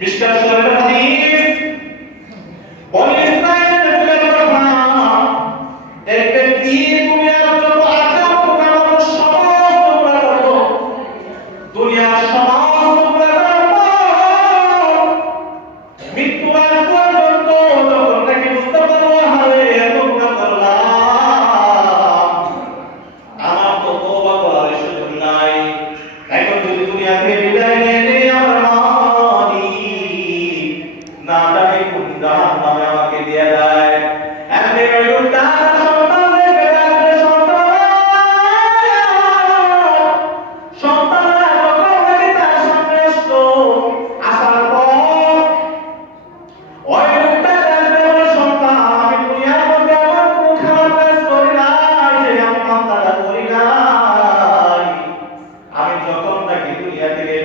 নিষ্ঠার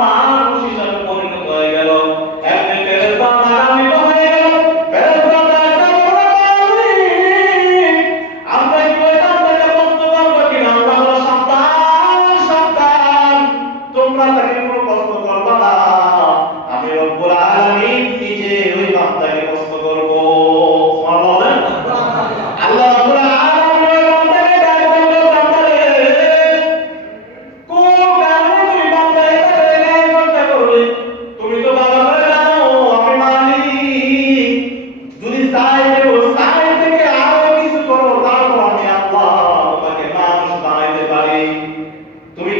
মা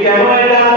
que rueda.